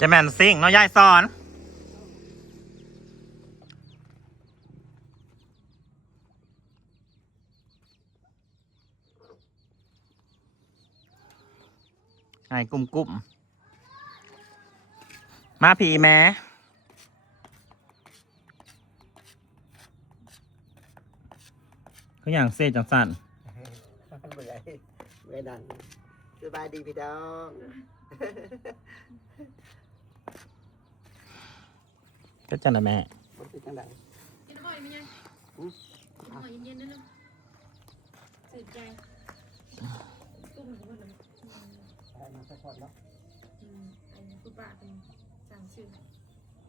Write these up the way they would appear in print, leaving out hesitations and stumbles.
จะแม่นซิ่งเนาะยายสอนไอ้กุ้มมาผีแม่ก็อย่างเซ่จังสันเบื่อไม่ดังสบายดีพี่น้อง ก็จันนะแม่มันเป็นจังไดกินหอยมั้ยยังกินหอยเย็นๆนิดนึงสืบใจตุ้มกับมันเลย ได้มาสักคนแล้ว อันนี้คุณป้าเป็นสั่งชื่อ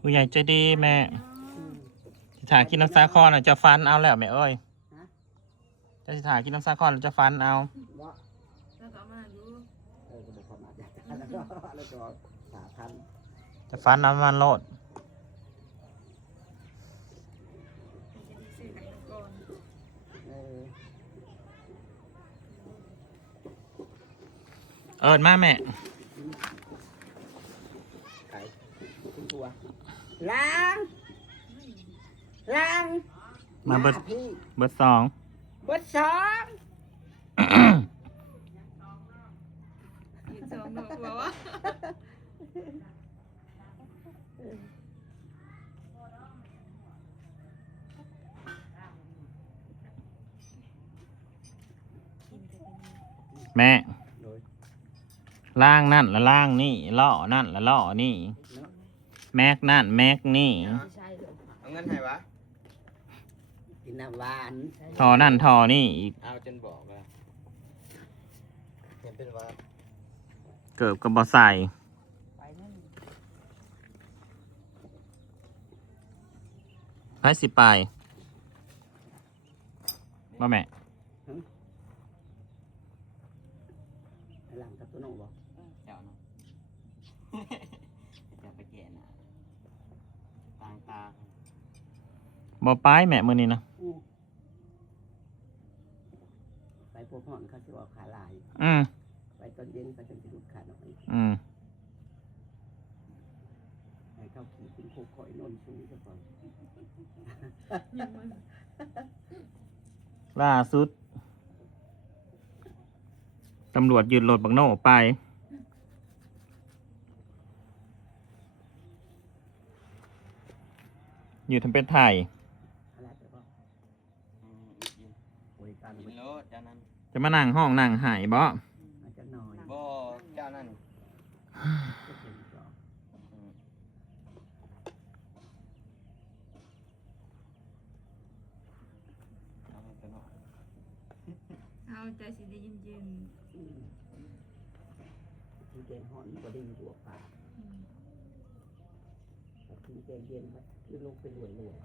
ผู้ใหญ่ใจดีแม่สิถากินน้ำซาคอนจะฟันเอาแล้วแม่เอ้ยจะสิถากินน้ำซาคอนจะฟันเอาแล้วก็มาดูก็บอกความอาจจะแล้วก็สาพันจะฟันน้ำมันโลดจะดีสื่อไหนก่อนเอิญมาแม่ไก่คุณตัวล้างมาเบิดสอง เบิดสอง ยืนสองหนูกลัววะแม่ล่างนั่นแล้วล่างนี่ล่อนั่นแล้วล่อนี่แม็กนั่นแม็กนี่เอาเงินให้วะกินน้ำหวาน ทอนั่นทอนี่อีก เอาจนบอกเลยเห็นเป็นว่าเกิบกับบอใส่ให้สิไปมาแม่หลังกับตัวน้องบอกเจ้าเนาะจะไปแก่นะตาบอไปแม่มือนี้นะไปพวกห่อนเขาจะออกขาลายไปตอนเย็นเขาจะดูดขาหน่อยให้เขาขี่ขึ้นโคกคอยนนสูงซะก่อนล่าสุดตำรวจยืนรถบักโน่ไปอยู่ทำเป็นไทยจะมานั่งห้องนั่งหายบ่เจ้านั่นเอาใจสีได้เย็นเกณฑ์ห่อนก็ได้อยู่ตัวป่าถึงเกณฑ์เย็นคือลงไปรวย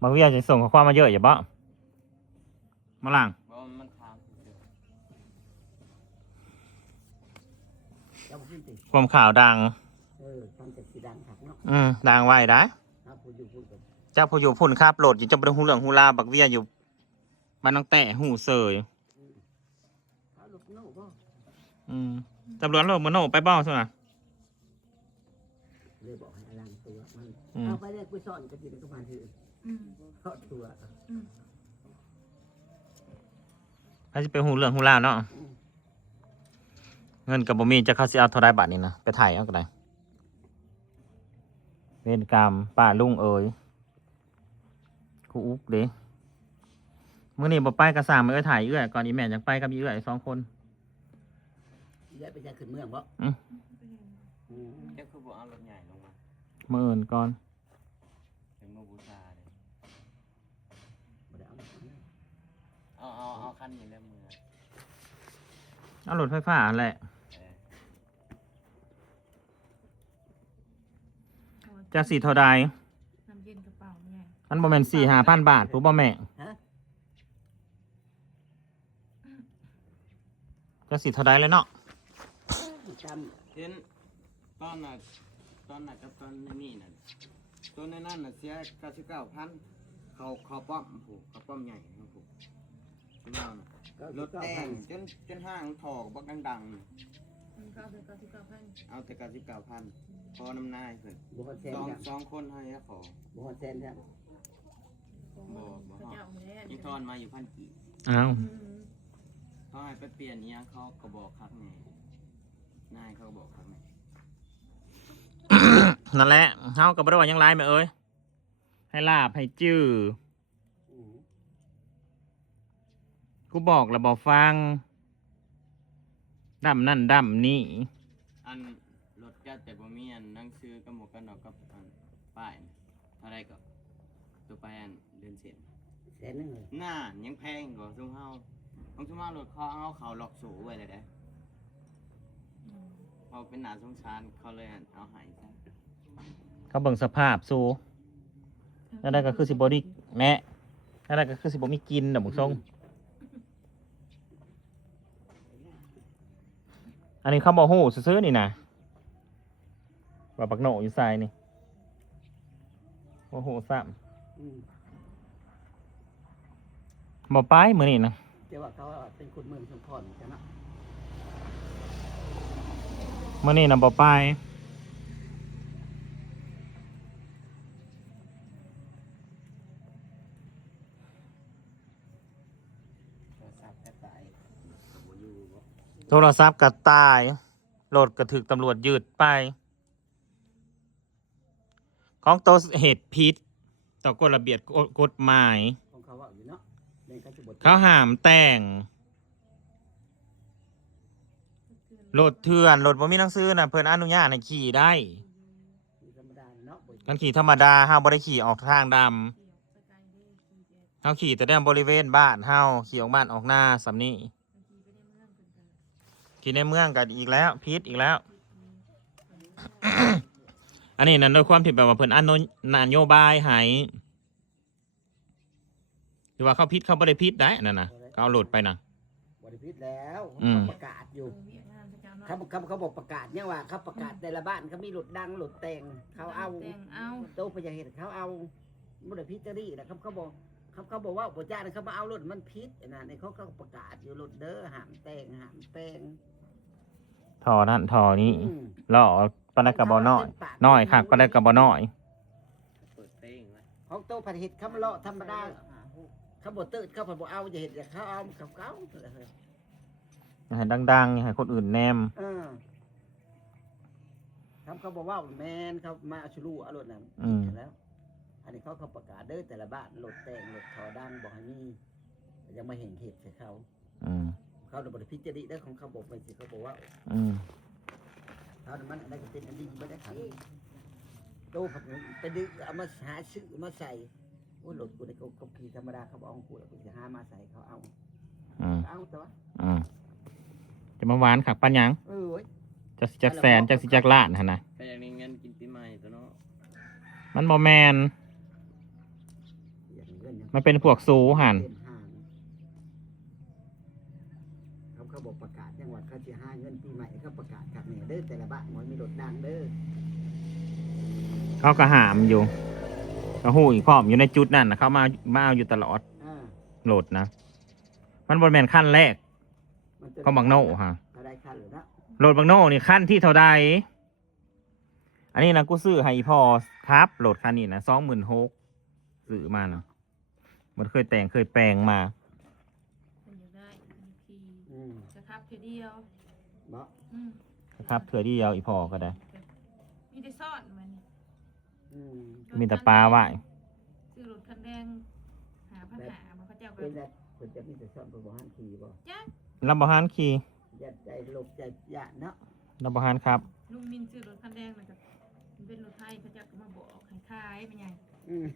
บางวิจะส่งข้อความมาเยอะอย่าบ่มาหลังความข่าวดังความจะสีดังถักเนาะดังไว้ได้เจ้าผู้อยู่พุ่นครับโหลดอยู่จะเป็นหูเหลืองหูลาบักเวียอยู่บ้านน้องแต่หูเสยตำรวจโลกมโนไปบ้าใช่ไหมเลยบอกให้ล้างตัวมันเอาไปเลยกูสอนจะกินกับมันถือทอดตัวให้จะเป็นหูเหลืองหูลาเนาะเงินกับบ่มีจะเข้าสิเอาเท่าไรบาทนี่นะไปถ่ายเอาก็ได้เวรกรรมป้าลุงเอ๋ยครูอุ๊กเด้เมื่อนี้บ่ไปกระสามไม่ก็ถ่ายเอื้อยก่อนอีแม่ยังไปกับอีเอื้อย2 คนเอื้อยไปจะขึ้นเมืองบ่เจ้าคือบ่เอารถใหญ่ลงมาเมื่ออื่นก่อนเป็นมือบูชาเลยเอาคันนี้แล้วมือเอารถไฟฟ้าแหละจะ4 เท่าใดน้ำเย็นกระเป๋าเนี่ยมันบ่แม่น4-5,000 บาทผู้บ่แม่จะ4 เท่าใดเลยเนาะเห็นตอนน่ะกับตอนนี้น่ะตัวในนั้นน่ะเสีย99,000เขาป้อมผูกเขาป้อมใหญ่ผูกรถแต่งจนห้างถอกบักดัง เขาเอาแต่99,000 เอาแต่99,000พอน้ำนายเพิ่น บุคคลแซนครับ สองคนให้ขอ บุคคลแซนครับ เขาเจ้าเอาแล้ว อีทอนมาอยู่1,000 กีบ อ้าว เขาให้ไปเปลี่ยนเนี่ยเขาก็บอกครับไงนายเขาก็บอกครับไง นั่นแหละเฮาก็บ่ได้ว่าหยังไรแม่เอ้ยให้ลาบให้จื้อ อืม กูบอกแล้วบ่ฟังดำนั่นดำนี่ อันรถจัดแต่บ่มีอันหนังสือกับหมวกกันน็อกกับอันป้ายน่ะเท่าไรก็ตัวไปอันเดินเสร็จ แสนหนึงเลย หน้ายังแพงกว่าซุมเฮาของซุมเฮารถเขาล็อกสูไว้เลยเด้เขาเป็นหนาสงสารเขาเลยเอาใหายซะ เขาเบิ่งสภาพสู้นั่นได้ก็คือสิบ่ได้แม่นั่นได้ก็คือสิบ่มีกินน่ะบุกทรงอันนี้เขาบ่ฮู้ซื่อๆนี่นะว่าบักโหนอยู่ไสนี่บ่ฮู้ซ้ อืม ำบ่ไปมื้อนี้นะ แต่ว่าเขาเป็นคนเมืองชุมพรจ้ะเนาะ มื้อนี้น่ะบ่ไป โทรศัพท์แอบตายกับบ่อยู่บ่ โทรศัพท์ก็ตายรถก็ถูกตำรวจยึดไป ของโตเหตุผิดต่อกฎระเบียบกฎหมาย ของเขาว่าอยู่เนาะเล่นเขาจะบท เขาห้ามแต่งรถเถื่อนรถบ่มีหนังสือน่ะเพิ่นอนุญาตให้ขี่ได้ ธรรมดาเนาะบ่ กันขี่ธรรมดาเฮาบ่ได้ขี่ออกทางดำเฮาขี่แต่ในบริเวณบ้านเฮาขี่ออกบ้านออกหน้าสำนี้ขี่ในเมืองก็อีกแล้วผิดอีกแล้ว อันนี้นั่นโดยความที่แบบว่าเพิ่นนโยบายให้หรือว่าเขาผิดเขาบ่ได้ผิดได้นั่นน่ะเขาเอารถไปน่ะ บริพิษแล้ว อืม เขาประกาศอยู่เขาบอกประกาศเนี่ยว่าเขาประกาศแต่ละบ้านเขามีรถดังรถแต่งเขาเอา แต่งเอา โตไปจะเห็นเขาเอาบริพิษจะดีนะครับเขาบอกว่าพระเจ้าเขามาเอารถมันพิษนะในเขาประกาศอยู่รถเด้อห้ามแต่งห้ามแปลง ทอนั่นทอนี้ อืม ล่อปานใดก็บ่น้อยน้อยคักปานใดก็บ่น้อย เปิดเพลงไว้ ของโตผัดเห็ดเขามาเลาะธรรมดาเขาบอกตื่นเขาบอกเอาจะเห็นแต่เขาเอาเขาเลย ให้ดังๆให้คนอื่นแนม เขาบอกว่าแมนเขามาชูรูเอารถน่ะ อืม แล้ว อันนี้เขาประกาศเด้อแต่ละบ้านรถแต่งรถทอดังบอกให้มียังไม่เห็นเหตุใส่เขา อืม เขาบริพิจารณาเด้อของเขาบอกไปสิเขาบอกว่า อืม เขานั้นมันอะไรก็เป็นอันดีไม่ได้ขันโตผักไปดึกเอามาหาซื้อมาใส่โอ้ยรถกูในเขาขี่ธรรมดาเขาบอกของกูแล้วกูจะหามาใส่เขาเอา อืม เอาตัว อืมจะมาหวานขักปันหยัง เอ้ย จักแสนจักล้านหั่นนะ ใครอยากได้เงินกินปีใหม่ตัวเนาะ มันบ่แมน อย่างเงินยัง มันเป็นพวกสูหัน เต็มห้างเขาบอกประกาศยังว่าเขาจะหาเงินปีใหม่เขาประกาศขับเนี่ยเด้อแต่ละบ้านมันมีรถดังเด้อ เขาก็หามอยู่ก็หูอีกพร้อมอยู่ในจุดนั่นนะเขามาเอาอยู่ตลอด อ่า โหลดนะ มันบนแมนขั้นแรก มันจะ ของบักโน่ฮะ เขาได้คันหรือนะ โหลดบักโน่นี่ขั้นที่เท่าใดอันนี้นะกูซื้อให้อีพอครับโหลดคันนี้นะ26,000ซื้อมานะมันเคยแต่งเคยแปลงมา เป็นอยู่ได้ที อืม จะขับแค่เดียว เนาะ ครับเถื่อที่เดียวอีพอก็ได้ มีได้ซ่อนมัน อืม มีแต่ปลาไว้ ซื้อรถคันแดงหาปัญหามาเขาเจ้าก็ เป็นแบบคนจะมีแต่ซ่อนตัวบ้านขี่บ่ จ้า ลำบากฮันขี่ ยัดใจหลบใจยะเนาะ ลำบากฮันครับ ลุงมินซื้อรถคันแดงมันก็มันเป็นรถไทยเขาเจ้าก็มาบอกให้ขายเป็นไง อืม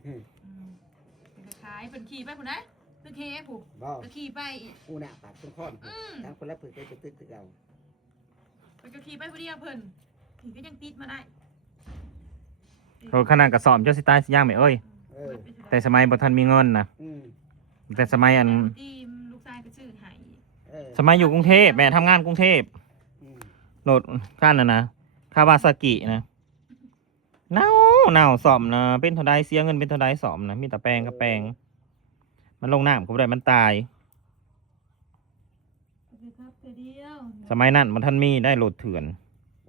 เป็นขายเป็นขี่ไปผู้นะตึกเฮผู้ บ่ ก็ขี่ไป กูน่ะปากทุกคนทั้งคนละเผื่อจะตึ๊ดตึกเรา มันก็ขี่ไปผู้เดียวเพิ่นถึงก็ยังติดมาได้ รถขนาดกระสอบเจ้าสิตายสิย่างไหมเอ้ย แต่สมัยบ่ทันมีเงินนะ อืม แต่สมัยอัน ทีมลูกชายก็ซื้อให้ สมัยอยู่กรุงเทพแม่ทำงานกรุงเทพ อืม โหลดขั้นนะคาวาซากินะเน่าสอมนะเป็นเท่าใดเสียเงินเป็นเท่าใดสอมนะมีแต่แปลงกับแปลง มันลงน้ำก็บ่ได้มันตาย ครับแค่เดียว สมัยนั้นมันท่านมีได้โหลดเถื่อน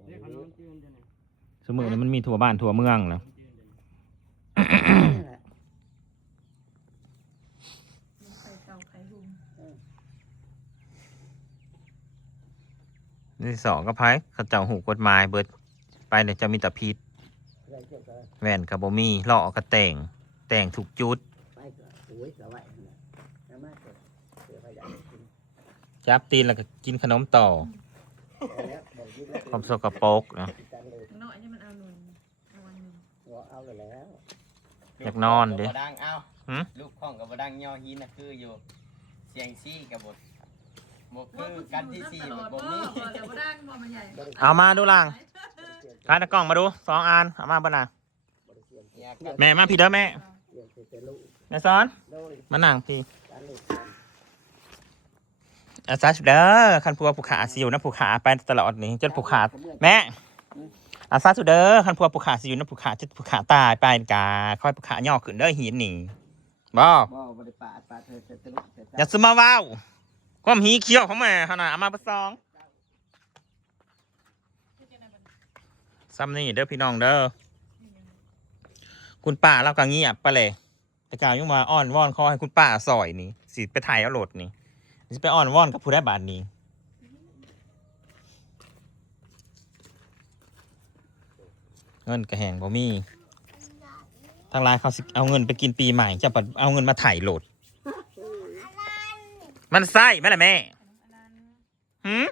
เรียกขนมจืนเดี๋ยวนี้ สมัยนี้มันมีทั่วบ้านทั่วเมืองแล้ว นี่แหละ ไข่เต่าไข่หุง นี่สองก็ไพ่เขาเจ้าหูกฎหมายเบิดไปเนี่ยจะมีแต่พิษ อะไรเกี่ยวกับ แว่นกับบ่มีเลาะก็แต่งถูกจุด ไปก็โอ้ยก็ไหวนั่นแหละแล้วมาเกิดเกิดไปอยากกิน จับตีนแล้วก็กินขนมต่อ เอาแล้วบอกยิ้มแล้ว ความสกปรกนะ จังเลย น้อยนี่มันเอาหนุนเอาอันหนึ่ง เอาเลยแล้ว อยากนอนเด้ ลูกบ่ดังเอ้า หืม ลูกของกับบ่ดังย่อหินน่ะคืออยู่ เสียงซี่กับบทคือกันที่สี่บ่มี เดี๋ยวดังบ่มันใหญ่ เอามาดูล่างกายตะกล้องมาดู2 อันเอามาบ่น่ะ เนี่ยกัน แม่มาพี่เด้อแม่ เรียนเป็นลูก แม่ซ้อน โดย มานั่งพี่ การเล่นกัน อาซาสุดเด้อคันพัวผูกขาสิอยู่นะผูกขาไปตลอดนี่จนผูกขาแม่อาซาสุดเด้อคันพัวผูกขาสิอยู่นะผูกขาจนผูกขาตายไปกาค่อยผูกขาย่อขึ้นเด้อหินนี่บ่ บ่บ่ได้ปาดเธอจะลุกจะ อย่าซุมาว้าวความหีเขี้ยวของแม่ขนาดเอามาประซองซ้ำนี่เด้อพี่น้องเด้อคุณป้าเราก็เงียบไปเลยแต่กล่าวยุ่งมาอ้อนวอนขอให้คุณป้าซอยนี่สิไปถ่ายเอาโหลดนี่สิไปอ้อนวอนกับผู้ได้บาทนี้เงินกระแหงบ่มีทางร้านเขาสิเอาเงินไปกินปีใหม่จะเอาเงินมาถ่ายโหลดมันไส้ไหมล่ะแม่หืม